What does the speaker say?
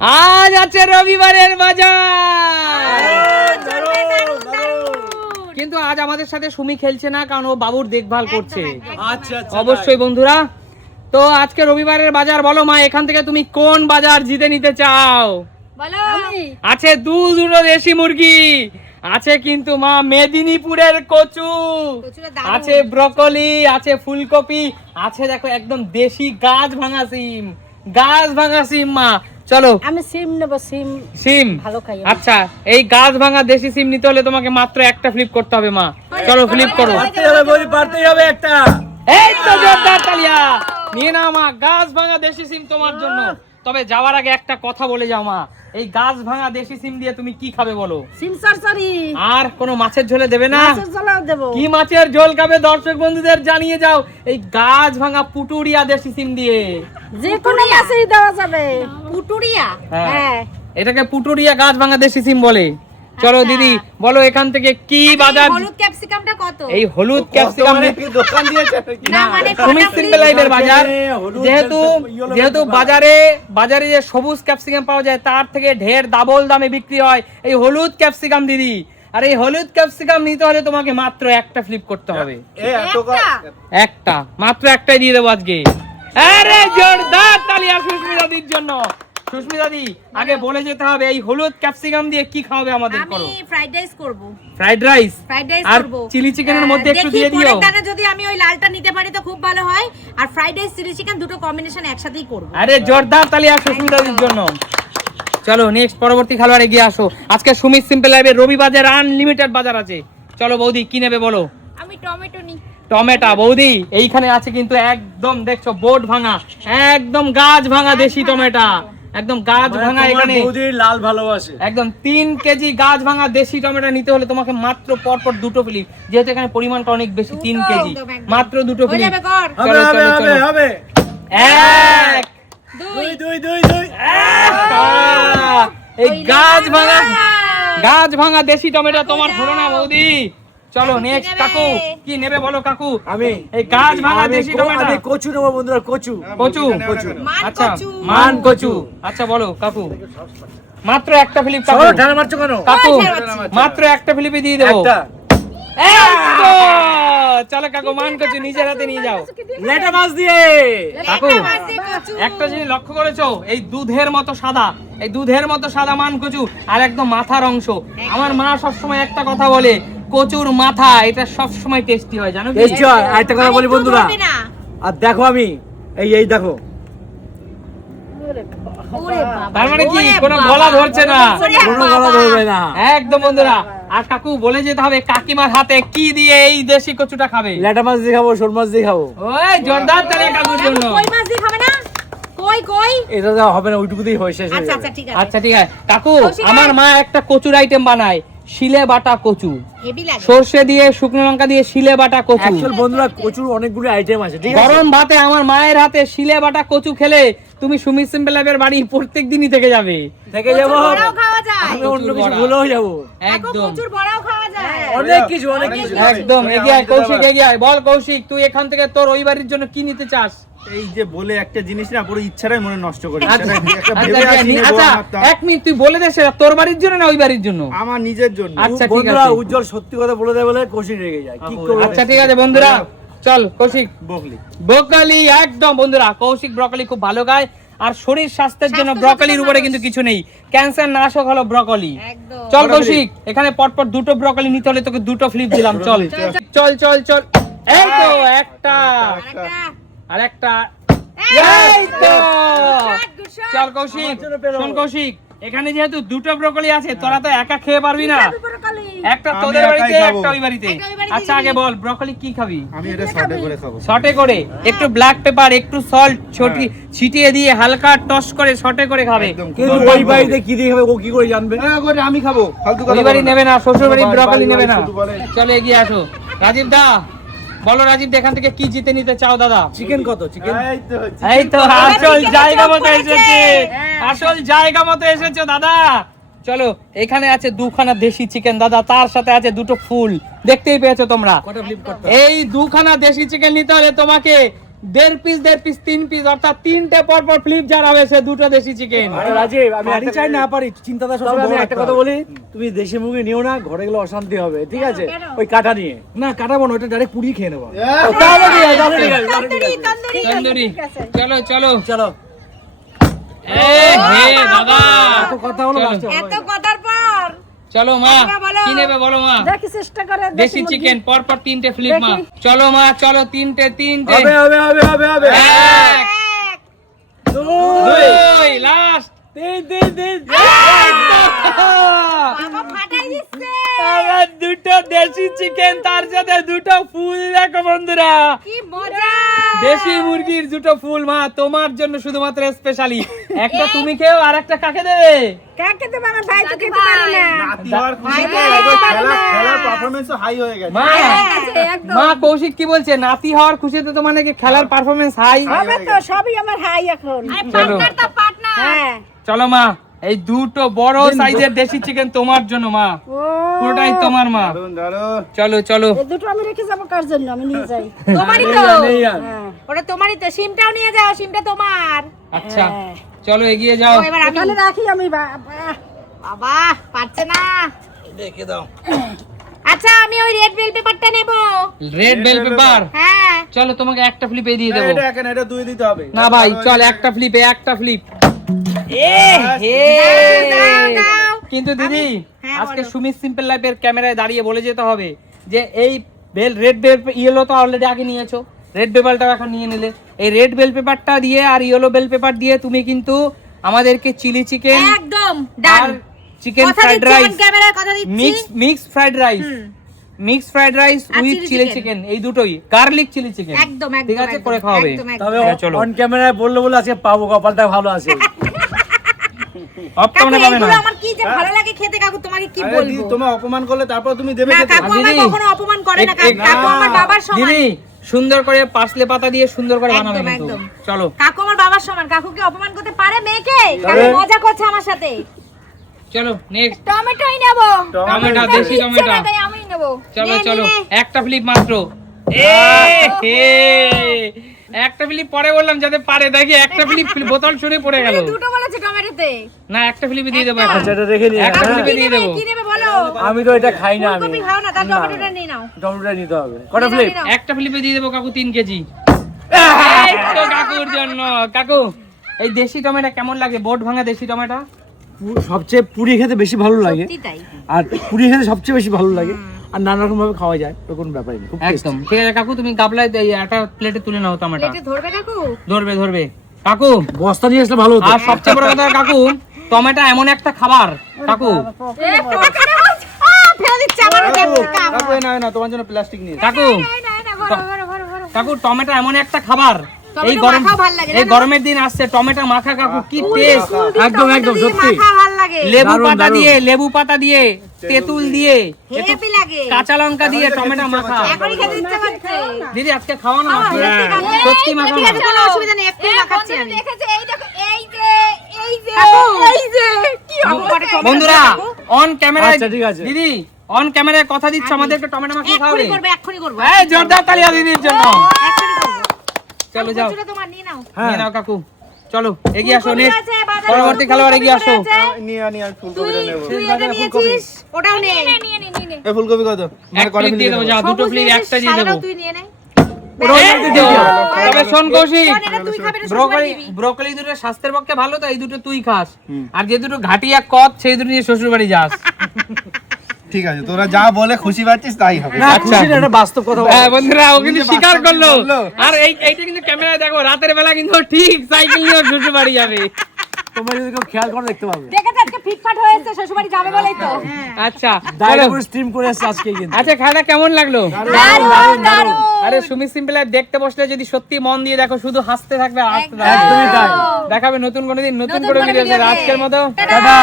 আজ আছে রবিবারের বাজার, কিন্তু আজ আমাদের সাথে সুমি খেলছে না, কারণ ও বাবুর দেখভাল করছে। আচ্ছা অবশ্যই বন্ধুরা, তো আজকে রবিবারের বাজার বলো মা, এখান থেকে তুমি কোন বাজার জিতে নিতে চাও? বলো। আছে দুটো দেশি মুরগি, আছে কিন্তু মা মেদিনীপুরের কচু, আছে ব্রকলি, আছে ফুলকপি, আছে দেখো একদম দেশি গাছ ভাঙা সিম, গাছ ভাঙা সিম। মা চলো, আমি সিম নেব। সিম ভালো খাই। আচ্ছা, এই গাছ ভাঙা দেশি সিম নিতে হলে তোমাকে মাত্র একটা ফ্লিপ করতে হবে মা। চলো ফ্লিপ করো। পারতেই হবে একটা। এই তো জোরদার তালিয়া, নিয়ে নাও মা, গাছ ভাঙা দেশি সিম তোমার জন্য। তবে যাওয়ার আগে একটা কথা বলে যাও মা, এই গাছ ভাঙা দেশি সিম দিয়ে তুমি কি খাবে বলো? সিম চরচরি। আর কোনো মাছের ঝোলে দেবে না? মাছের ঝোলও দেব। কি মাছের ঝোল খাবে দর্শক বন্ধুদের জানিয়ে যাও এই গাছ ভাঙা পুটুরিয়া দেশি সিম দিয়ে। যে কোনো মাছেই দেওয়া যাবে। পুটুরিয়া? হ্যাঁ, এটাকে পুটুরিয়া গাছ ভাঙা দেশি সিম বলে। চলো দিদি বলো, এখান থেকে কি বাজার? হলুদ ক্যাপসিকামটা কত? এই হলুদ ক্যাপসিকাম দোকান দিয়েছে না মানে সুমিত সিম্পল লাইফের বাজার, যেহেতু বাজারে যে সবুজ ক্যাপসিকাম পাওয়া যায় তার থেকে ঢের ডাবল দামে বিক্রি হয় এই হলুদ ক্যাপসিকাম দিদি। আর এই হলুদ ক্যাপসিকাম নিতে হলে তোমাকে মাত্র একটা ফ্লিপ করতে হবে। একটা মাত্র একটাই দিয়ে দেবো আজকে। আরে জোরদার তালিয়া সুস্মিতা দিদির জন্য। সুস্মিতা দি, আগে বলে যেতে হবে এই হলুদ ক্যাপসিকাম দিয়ে কি খাওয়াবে আমাদের? করো। আমি ফ্রাইড রাইস করব। ফ্রাইড রাইস আর করব। চিলি চিকেনের মধ্যে একটু দিয়ে দিও। দেখি পরের যদি আমি ওই লালটা নিতে পারি তো খুব ভালো হয়। আর ফ্রাইড রাইস চিলি চিকেন দুটো কম্বিনেশন একসাথেই করব। আরে জোরদার তালিয়া সুস্মিতা দিদির জন্য। চলো নেক্সট পরবর্তী খেলোয়াড় এগিয়ে আসো। আজকে সুমিত সিম্পল লাইভের রবি বাজার আনলিমিটেড বাজার আছে। চলো বৌদি কি নেবে বলো? আমি টমেটো নিই। টমেটো বৌদি, এইখানে আছে কিন্তু একদম দেখছো বোর্ড ভাঙা, একদম গাছ ভাঙা দেশি টমেটো, একদম গাছ ভাঙা। এখানে লাল ভালোবাসে। একদম 3 কেজি গাছ ভাঙা দেশি টমেটো নিতে হলে তোমাকে মাত্র পরপর দুটো ফ্লিপ, যেহেতু এখানে পরিমাণটা অনেক বেশি 3 কেজি, মাত্র দুটো হয়ে ফ্লিপ। যাবে কর। চলো চলো চলো, হবে এক দুই। এই গাছ ভাঙা দেশি টমেটো তোমার হলো না বৌদি। চলো নেক্সট কাকু কি নেবে বলো? কাকু আমি এই গাছ ভাঙা দেশি টমেটো। আমি কচু নেবো বন্ধুরা, কচু। আচ্ছা মান কচু। আচ্ছা বলো কাকু, মাত্র একটা ফ্লিপ কাকু। ঢালা মারছো কেন? কাকু মাত্র একটা ফ্লিপে দিয়ে দেবো। চলো কাকু, মান কচু নিজের হাতে নিয়ে যাও। লেটা মাছ দিয়ে। কাকু একটা জিনিস লক্ষ্য করেছো, এই দুধের মতো সাদা, এই দুধের মতো সাদা মান কচু আর একদম মাথার অংশ। আমার মা সবসময় একটা কথা বলে, কচুর মাথা এটা সবসময় টেস্টি হয়, জানো কি? টেস্টি হয়। আরেকটা কথা বলি বন্ধুরা, আর দেখো আমি এই দেখো, তার মানে কি কোনো গলা ধরছে না, কোনো গলা ধরবে না একদম বন্ধুরা। আর কাকু বলে যেতে হবে কাকিমার হাতে কি দিয়ে এই দেশি কচুটা খাবে? লেটা মাছ দিয়ে খাবো, শোল মাছ দিয়ে খাবো। ওই জোরদার তালে কাকুর জন্য। কই মাছ দিয়ে খাবে না? কই এটা দেওয়া হবে না, ওইটুকুতেই হয় শেষ হয়ে আচ্ছা যাবে। আচ্ছা ঠিক আছে। আচ্ছা ঠিক আছে কাকু, আমার মা একটা কচুর আইটেম বানায়, শিলে বাটা কচু, হেভি লাগে। সরষে দিয়ে শুকনো লঙ্কা দিয়ে শিলে বাটা কচু। অ্যাকচুয়াল বন্ধুরা কচুর অনেকগুলো আইটেম আছে, ঠিক আছে? গরম ভাতে আমার মায়ের হাতে শিলে বাটা কচু খেলে তুমি সুমিত সিম্পল লাইফের বাড়ি প্রত্যেক দিনই থেকে যাবে। থেকে যাবো, কচুর বড়াও খাওয়া যায়। আমি অন্য কিছু ভুলেও যাবো। একদম কচুর বড়াও খাওয়া যায়। অনেক কিছু একদম এগিয়ে আয় কৌশিক, এগিয়ে আয়। বল কৌশিক, তুই এখান থেকে তোর ওই বাড়ির জন্য কি নিতে চাস? এই যে বলে একটা জিনিস না পুরো ইচ্ছাটাই মনে নষ্ট করে আচ্ছা এক মিনিট, তুই বলে দে সেটা তোর বাড়ির জন্য না ওই বাড়ির জন্য? আমার নিজের জন্য। আচ্ছা ঠিক বন্ধুরা আছে, উজ্জ্বল সত্যি কথা বলে দেয় বলে কৌশিক রেগে যায়, কি করবো? আচ্ছা ঠিক আছে বন্ধুরা, চল কৌশিক। বকলি ব্রকলি, একদম বন্ধুরা কৌশিক ব্রকলি খুব ভালো গায়। আর শরীর স্বাস্থ্যের জন্য ব্রকলির উপরে কিন্তু কিছু নেই, ক্যান্সার নাশক হলো ব্রকলি। চল কৌশিক, এখানে পরপর দুটো ব্রকলি নিতে হলে তোকে দুটো ফ্লিপ দিলাম। চল চল চল চল, এই তো একটা, আর একটা, এই তো। চল কৌশিক, শোন কৌশিক, এখানে যেহেতু দুটো ব্রকলি আছে তোরা তো একা খেয়ে পারবি না, একটা তোদের বাড়িতে একটা ওই বাড়িতে। আচ্ছা আগে বল ব্রকলি কি খাবি? আমি এটা শর্টে করে খাবো। শর্টে করে একটু ব্ল্যাক পেপার একটু সল্ট ছিটিয়ে দিয়ে হালকা টস করে শর্টে করে খাবে। কিন্তু ওই বাড়িতে কি দিয়ে খাবে ও কি করে জানবে? আমি খাবো, ফালতু কথা ওই বাড়ি নেবে না, শ্বশুর বাড়ি ব্রকলি নেবে না। শুধু বলে। চলো এগিয়ে আসো। রাজীব দা বলো, রাজীব এখান থেকে কি জিতে নিতে চাও? দাদা চিকেন কত? চিকেন এই তো আসল জায়গা মতো এসেছে, আসল জায়গা মতো এসেছো দাদা। চলো এখানে আছে দুখানা দেশি চিকেন দাদা, তার সাথে আছে দুটো ফুল, দেখতেই পেয়েছো তোমরা। কটা ফ্লিপ করতে? এই দুখানা দেশি চিকেন নিতে হলে তোমাকে দেড় পিস 3 পিস, অর্থাৎ 3টে পর পর ফ্লিপ যার হবে সে 2টো দেশি চিকেন। আরে রাজীব, আমি পারি চাই না পারি চিন্তাটা তবে সবসময় আমি বড় একটা রাখতে কথা হবে। বলি, তুমি দেশি মুরগি নিও না, ঘরে গেলে অশান্তি হবে, ঠিক আছে? ওই কাটা নিয়ে না কাটাবো না, ওটা ডাইরেক্ট পুড়িয়ে খেয়ে নেবো। ও, তাহলে ঠিক আছে, তাহলে ঠিক আছে, তাহলে ঠিক আছে। তন্দুরি, চলো চলো। চলো, এ হে দাদা, এত কথা হলো, চলো। last এ এত কথার পর চলো মা, বলো। কি নেবে বলো মা? দেখি চেষ্টা করে দেশি চিকেন পর পর 3টে ফ্লিপ মা। চলো মা, চলো 3টে। হবে হবে হবে হবে হবে। 1 দুই, 2 লাস্ট। তিন। বাবা ফাটাই দিচ্ছে আবার 2টো দেশি চিকেন, তার সাথে 2টো ফুল। দেখো বন্ধুরা, কি মজা দেশি মুরগির 2টো ফুল মা তোমার জন্য শুধুমাত্র স্পেশালি। একটা তুমি খেও, আর একটা কাকে দেবে? কাকে দেব? আমার ভাই তো খেতে পারে না। নাতি হওয়ার খুশিতে একবার খেলার পারফরম্যান্সও হাই হয়ে গেছে। মা মা কৌশিক কি বলছে? নাতি হওয়ার খুশিতে তোমার নাকি খেলার পারফরমেন্স হাই। হবে তো, সবই আমার হাই এখন। চলো হ্যাঁ। চলো মা, এই 2টো বড় সাইজের দেশি চিকেন তোমার জন্য মা, ও, পুরোটাই তোমার মা। দারুন। চলো চলো। এই দুটো আমি রেখে যাবো কার জন্য? আমি নিয়ে যাই। তোমারই নেই তো আর, নেই আর। হ্যাঁ। ওটা তোমারই তো, সিমটাও নিয়ে যাও, সিমটা তোমার। আচ্ছা চলো এগিয়ে যাও। ও, এবার আমি এখানে রাখি আমি। বাবা পারছে না। দেখে দাও। আচ্ছা আমি ওই রেড বেল পেপারটা নেব। রেড বেল পেপার, হ্যাঁ চলো তোমাকে একটা ফ্লিপে দিয়ে দেবো। এটা এখানে এটা 2 দিতে হবে। না ভাই চল, একটা ফ্লিপে একটা ফ্লিপ। দাও। কিন্তু দিদি হ্যাঁ, আজকে বলো। সুমিত সিম্পল লাইফের ক্যামেরায় দাঁড়িয়ে বলে যেতে হবে যে এই রেড বেল ইয়েলো তো অলরেডি আগে নিয়েছো, রেড বেলটাও এখন নিয়ে নিলে। এই রেড বেল পেপারটা দিয়ে আর ইয়েলো বেল পেপার দিয়ে তুমি কিন্তু আমাদেরকে চিলি চিকেন একদম আর ডান। চিকেন কথা ফ্রাইড দিচ্ছি, রাইস, on camera কথা দিচ্ছি। Mix fried rice, mix fried rice আর with chili chili chicken। Chicken, এই দুটোই গার্লিক চিলি চিকেন। একদম একদম ঠিক আছে, একদম, করে খাওয়াবে। একদম, একদম। তবে চলো। অন ক্যামেরায় বললে বলে আজকে পাবো, কপালটা ভালো আছে। অফ কাকু, ক্যামেরা পাবে না। এইগুলো আমার কি যে ভালো লাগে খেতে, কাকু তোমাকে কি আরে বলবো? দিদি, তোমায় অপমান করলে তারপর তুমি দেবে না খেতে। কাকু আমার দিদি, কখনো অপমান করে না, এক- কাকু আমার বাবার সমান। দিদি সুন্দর করে পার্সলে পাতা দিয়ে সুন্দর করে একদম, বানাবে কিন্তু। একদম। চলো কাকু আমার বাবার সমান, কাকু কি অপমান করতে পারে মেয়েকে? কাকু মজা করছে আমার সাথে। চলো নেক্সট। টমেটোই নেব। টমেটো, দেশি টমেটো। আমি নেব। চলো নে, চলো, নে, নে। একটা ফ্লিপ মাত্র। একটা ফ্লিপ পরে বললাম যাতে পারে, দেখি একটা ফ্লিপ বোতল ছুঁড়ে পড়ে গেল। দুটো বলেছে টমেটোতে। না একটা ফ্লিপই দিয়ে দেবো এখন। আচ্ছা, এটা রেখে নিয়ে একটা হ্যাঁ। ফ্লিপে দিয়ে দেবো। কি নেবে বলো? আমি তো এটা খাই না, আমি ফুলকপি খাও না, তার টমেটোটা নিয়ে নাও। টমেটোটা নিতে হবে। কটা নিয়ে নাও, প্লেট? নিয়ে নাও। একটা ফ্লিপে দিয়ে দেবো কাকু 3 কেজি। এই তো কাকুর জন্য। কাকু এই দেশি টমেটো কেমন লাগে? বোট ভাঙা দেশি টমেটো। সবচেয়ে পুরি খেতে বেশি ভালো লাগে, সত্যি তাই। আর পুরি খেতে সবচেয়ে বেশি ভালো লাগে, আর নানা রকম ভাবে খাওয়া যায়, তো কোনো ব্যাপারই নেই, খুব একদম ঠিক আছে কাকু, তুমি গাবলায় এই একটা প্লেটে তুলে নাও টমেটো। প্লেটে ধরবে কাকু? ধরবে ধরবে কাকু। tasty। বস্তা নিয়ে আসলে ভালো হতো। আর সবচেয়ে বড় কথা কাকু, টমেটো এমন একটা খাবার কাকু, ফেলে দিচ্ছে আমার কাকু, কাকু। কাকু, এই নাও, এই নাও, তোমার জন্য প্লাস্টিক নিয়ে। কাকু কাকু টমেটো এমন একটা খাবার, এই টমেটো গরম মাখাও ভাল লাগে, এই জানো? গরমের দিন আসছে, টমেটো মাখা কাকু কি টেস্ট। একদম একদম সত্যি। মাখা ভাল লাগে। লেবু দারুণ, পাতা দারুণ। দিয়ে, লেবু পাতা দিয়ে, তেঁতুল দিয়ে, একটু হেভি লাগে। কাঁচা লঙ্কা দিয়ে টমেটো মাখা। এখনই খেতে ইচ্ছে করছে। দিদি আজকে খাওয়া না সত্যি কাকু। সত্যি মাখা ঠিক না। আছে, কোনো অসুবিধা নেই, একটু মাখাচ্ছি আমি। বন্ধুরা অন ক্যামেরায়, আচ্ছা, ঠিক আছে। দিদি অন ক্যামেরায় কথা দিচ্ছ আমাদেরকে টমেটো মাখিয়ে খাওয়াবে। এক্ষুনি করবো, এক্ষুনি করবো। এই জোরদার তালিয়া দিদির জন্য। এক্ষুনি করবো। চলো যাও, খুচরো তোমার নিয়ে নাও। হ্যাঁ। নিয়ে নাও কাকু, চলো এগিয়ে আসো। ফুলকপি নেক্সট আছে, বাজারে পরবর্তী ফুলকপি খেলোয়াড় এগিয়ে আসো। আছে। নিয়ে আনি, আর ফুলকপিটা নেবো। তুই এটা নিয়েছিস, ওটাও নে। এই ফুলকপি কত? এক প্লেট দিয়ে দেবো, যা দুটো সবুজ প্লেট নিয়েছিস, একটা দিয়ে দেবো। সাদাটাও তুই নিয়ে নে। এই তো। তবে শোন কৌশিক, শোন, এটা তুই খাবি না, শ্বশুরবাড়ি ব্রোকলি দিবি। ব্রোকলি দুটো স্বাস্থ্যের পক্ষে ভালো, তো এই দুটো তুই খাস। আর যে দুটো ঘাটিয়া কদ সেই দুটো নিয়ে শ্বশুর বাড়ি যাস। ঠিক আছে, তোরা যা বলে খুশি পাচ্ছিস তাই হবে। না, আচ্ছা। খুশি না, এটা বাস্তব কথা বলো। হ্যাঁ বন্ধুরা, ও কিন্তু নিজে স্বীকার বাস্তব করলো। বললো। আর এইটা কিন্তু ক্যামেরায় দেখো, রাতের বেলা কিন্তু ও ঠিক সাইকেল নিয়ে শ্বশুর বাড়ি যাবে। তোমরা যদি কেউ খেয়াল করো দেখতে পাবে। দেখেছে আজকে ফিটফাট হয়েছে, শ্বশুরবাড়ি যাবে বলেই তো। আচ্ছা ডাইরেক্ট চলো। করে স্ট্রিম করে এসেছে আজকে কিন্তু। আচ্ছা খেলাটা কেমন লাগলো? দারুণ দারুণ। আরে সুমিত সিম্পল লাইফ দেখতে বসলে যদি সত্যি মন দিয়ে দেখো, শুধু হাসতে থাকবে আর হাসতে থাকবে। একদমই তাই। দেখাবে নতুন কোনো দিন নতুন নতুন করে কোনো ভিডিও। ভিডিওতে। আজকের মতো টাটা।